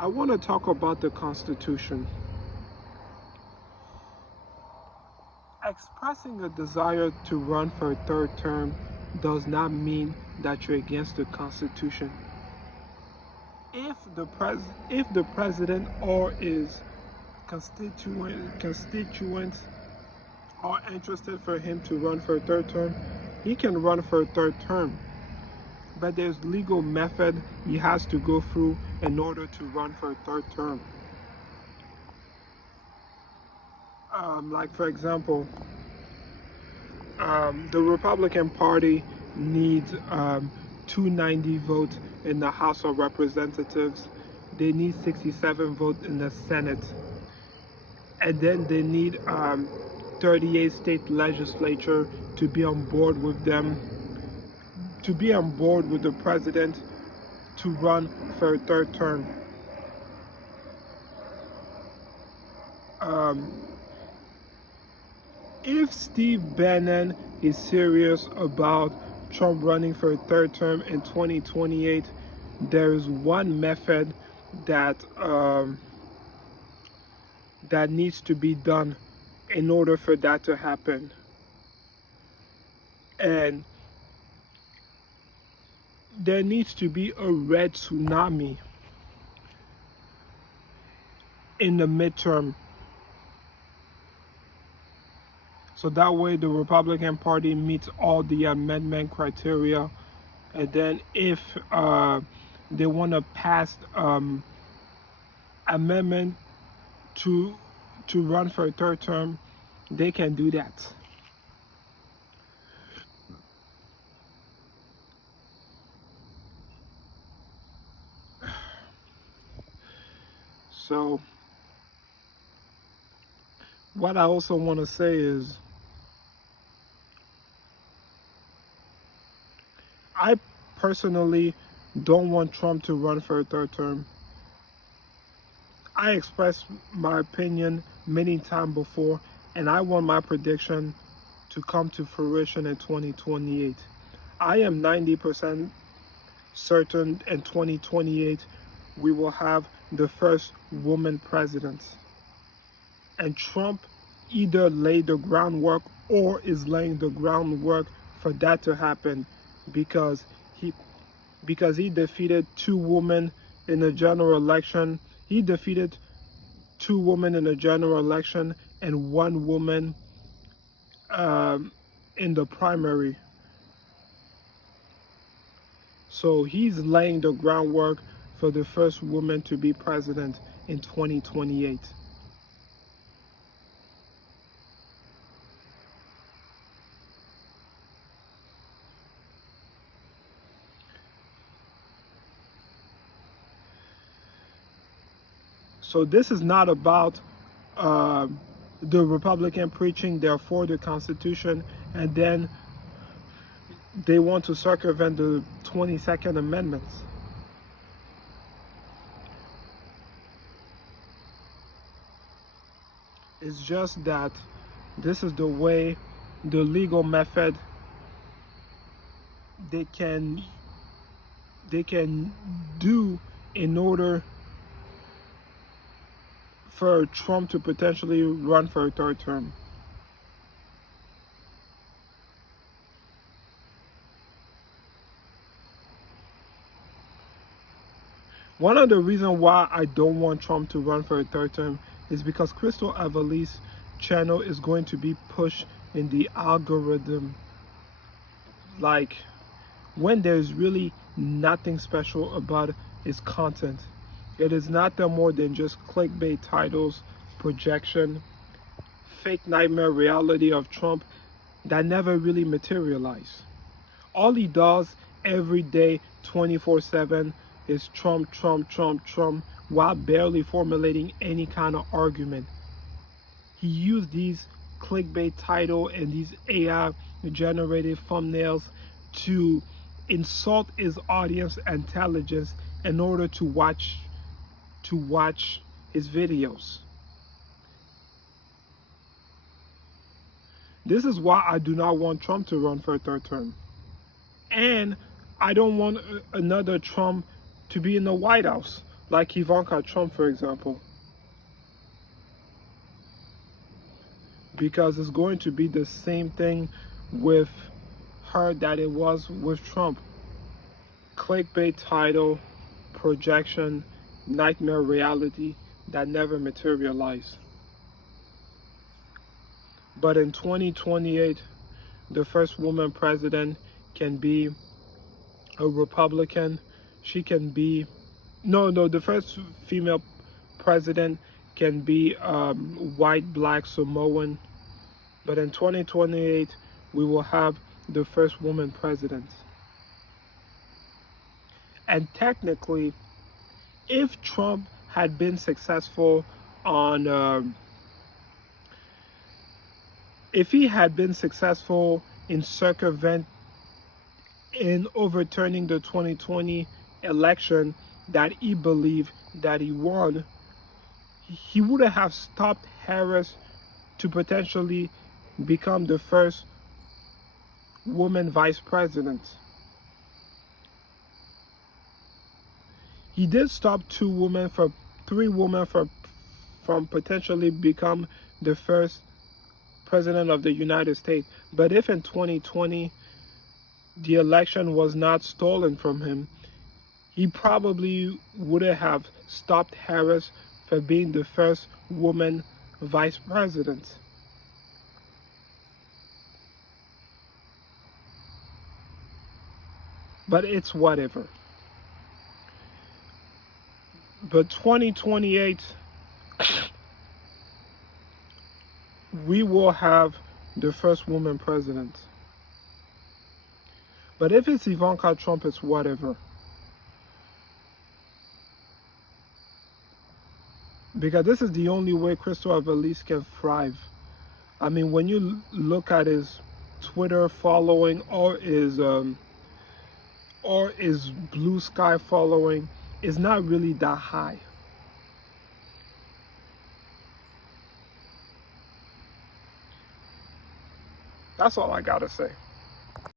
I want to talk about the Constitution. Expressing a desire to run for a third term does not mean that you're against the Constitution. If the president or his constituents are interested for him to run for a third term, he can run for a third term. But there's legal method he has to go through in order to run for a third term. Like for example, the Republican Party needs 290 votes in the House of Representatives. They need 67 votes in the Senate. And then they need 38 state legislature to be on board with them, to be on board with the president to run for a third term. If Steve Bannon is serious about Trump running for a third term in 2028, there is one method that that needs to be done in order for that to happen. And there needs to be a red tsunami in the midterm. So that way the Republican Party meets all the amendment criteria. And then if they want to pass amendment to run for a third term, they can do that. So what I also want to say is, I personally don't want Trump to run for a third term. I expressed my opinion many times before, and I want my prediction to come to fruition in 2028. I am 90% certain in 2028 we will have the first woman president. And Trump either laid the groundwork or is laying the groundwork for that to happen, because he defeated two women in a general election. He defeated two women in a general election and one woman in the primary. So he's laying the groundwork for the first woman to be president in 2028. So this is not about the Republican preaching they're for the Constitution and then they want to circumvent the 22nd Amendments. It's just that this is the way, the legal method they can do in order for Trump to potentially run for a third term. One of the reasons why I don't want Trump to run for a third term is because Crystal Avali's channel is going to be pushed in the algorithm, like when there's really nothing special about its content. It is nothing more than just clickbait titles, projection, fake nightmare reality of Trump that never really materialize. All he does every day, 24/7, is Trump, Trump, Trump, Trump, while barely formulating any kind of argument. He used these clickbait title and these AI generated thumbnails to insult his audience intelligence in order to watch his videos. This is why I do not want Trump to run for a third term. And I don't want another Trump to be in the White House like Ivanka Trump, for example, because it's going to be the same thing with her that it was with Trump. Clickbait title, projection, nightmare reality that never materialized. But in 2028, the first woman president can be a Republican. She can be, no, the first female president can be white, black, Samoan. But in 2028, we will have the first woman president. And technically, if Trump had been successful on, if he had been successful in overturning the 2020 election that he believed that he won, he would have stopped Harris to potentially become the first woman vice president. He did stop three women from potentially become the first president of the United States. But if in 2020 the election was not stolen from him, he probably would have stopped Harris from being the first woman vice president. But it's whatever. But 2028, we will have the first woman president. But if it's Ivanka Trump, it's whatever. Because this is the only way Crystal Evelise can thrive. I mean, when you look at his Twitter following or his Blue Sky following, is not really that high. That's all I gotta say.